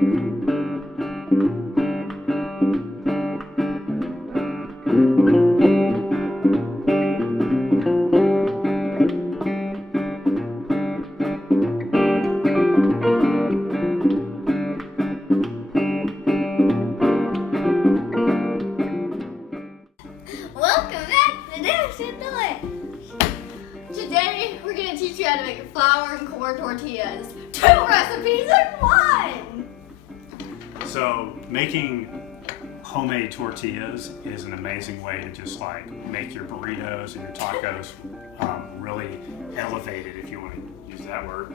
Welcome back to Delish and Delish. Today we're going to teach you how to make flour and corn tortillas. 2 recipes in 1! So making homemade tortillas is an amazing way to just like make your burritos and your tacos really elevated, if you want to use that word.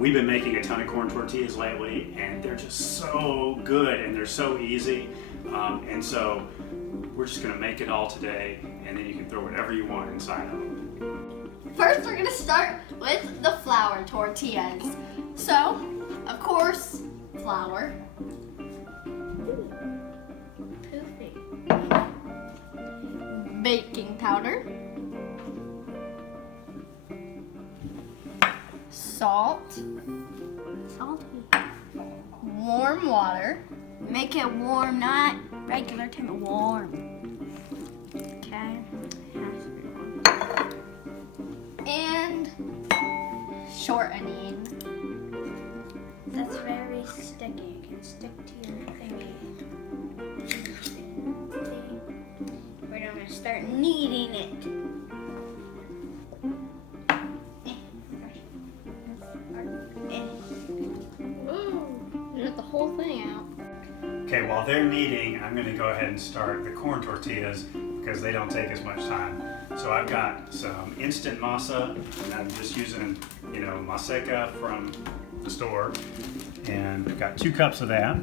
We've been making a ton of corn tortillas lately, and they're just so good and they're so easy. And so we're just going to make it all today, and then you can throw whatever you want inside of them. First we're going to start with the flour tortillas. So, of course, flour. Poofy. Baking powder. Salt. Salty. Warm water. Make it warm, not regular temp, warm. Okay. Has to be warm. And shortening. That's very sticky. It can stick to your thingy. We're gonna start kneading it. Ooh, you got the whole thing out. Okay, while they're kneading, I'm going to go ahead and start the corn tortillas because they don't take as much time. So I've got some instant masa, and I'm just using, Maseca from the store, and I've got 2 cups of that.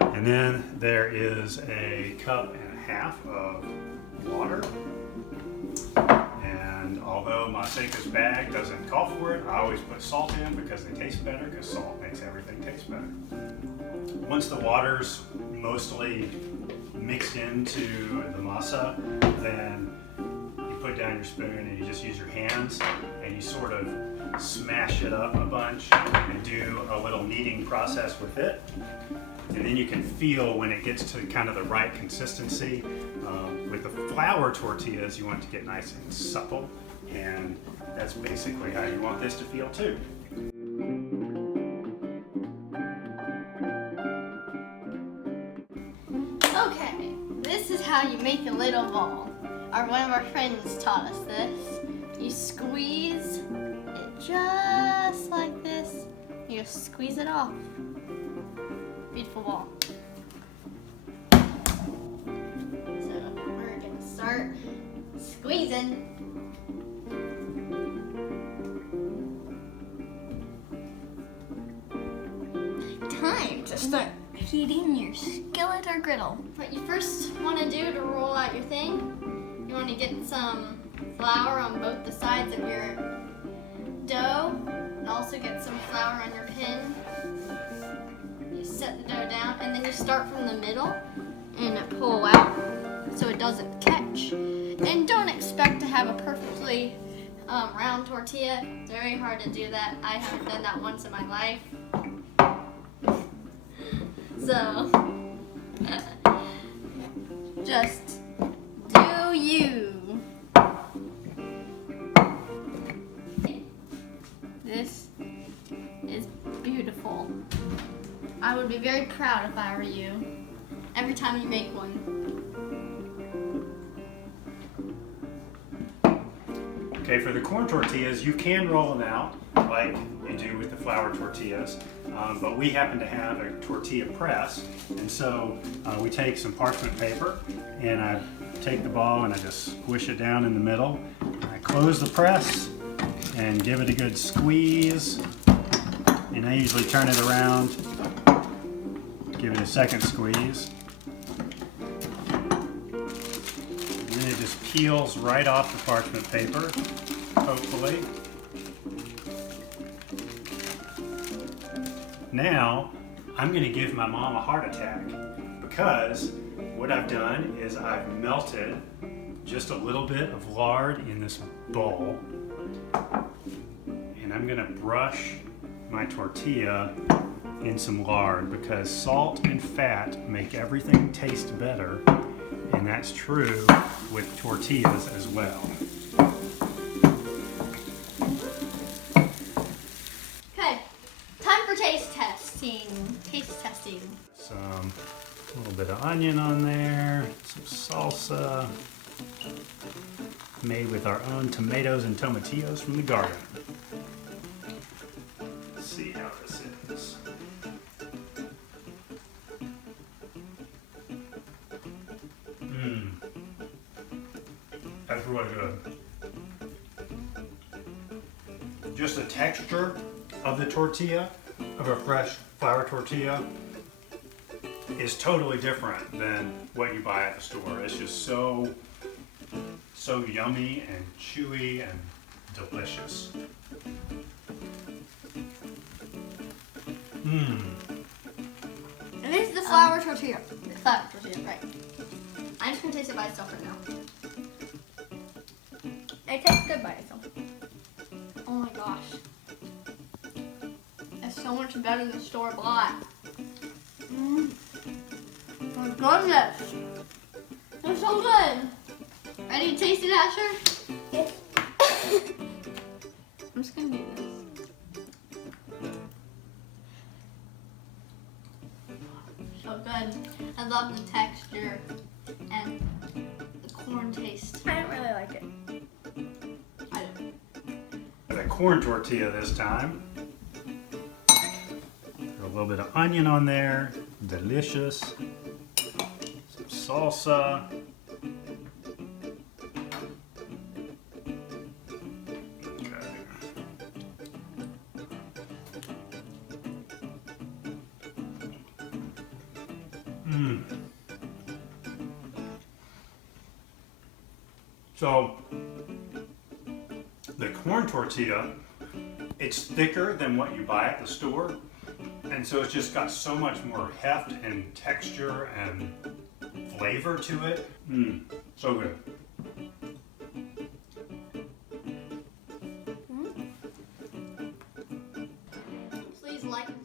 And then there is a 1.5 cups of water. And although Maseca's bag doesn't call for it, I always put salt in because they taste better, because salt makes everything taste better. Once the water's mostly mixed into the masa, then you put down your spoon and you just use your hands and you sort of smash it up a bunch and do a little kneading process with it. And then you can feel when it gets to kind of the right consistency. With the flour tortillas, you want it to get nice and supple, and that's basically how you want this to feel too. Okay, this is how you make a little ball. One of our friends taught us this. You squeeze it just like this. You squeeze it off. Beautiful ball. So we're gonna start squeezing. Time to start heating your skillet or griddle. What you first want to do to roll out your thing, you want to get some flour on both the sides of your dough, and also get some flour on your pin. You set the dough down, and then you start from the middle and pull out so it doesn't catch. And don't expect to have a perfectly round tortilla. It's very hard to do that. I haven't done that once in my life. So, just do you. This is beautiful. I would be very proud if I were you. Every time you make one. Okay, for the corn tortillas, you can roll them out like you do with the flour tortillas, but we happen to have a tortilla press, and so we take some parchment paper, and I take the ball and I just squish it down in the middle. I close the press and give it a good squeeze, and I usually turn it around, give it a second squeeze, and then it just peels right off the parchment paper, hopefully. Now, I'm going to give my mom a heart attack because what I've done is I've melted just a little bit of lard in this bowl, and I'm going to brush my tortilla in some lard because salt and fat make everything taste better, and that's true with tortillas as well. Okay, time for taste testing. Taste testing. Some little bit of onion on there, some salsa, made with our own tomatoes and tomatillos from the garden. Let's see how this is. That's really good. Just the texture of the tortilla, of a fresh flour tortilla, is totally different than what you buy at the store. It's just so yummy and chewy and delicious. And this is the flour tortilla. The flour tortilla, right. I'm just gonna taste it by itself right now. It tastes good by itself. Oh my gosh. It's so much better than store bought. My goodness. It's so good. Ready to taste it, Asher? Yes. I'm just gonna do this. So good. I love the texture and the corn taste. I don't really like it. I don't. The corn tortilla this time. Throw a little bit of onion on there. Delicious. Some salsa. So the corn tortilla, it's thicker than what you buy at the store, and so it's just got so much more heft and texture and flavor to it. So good. Please like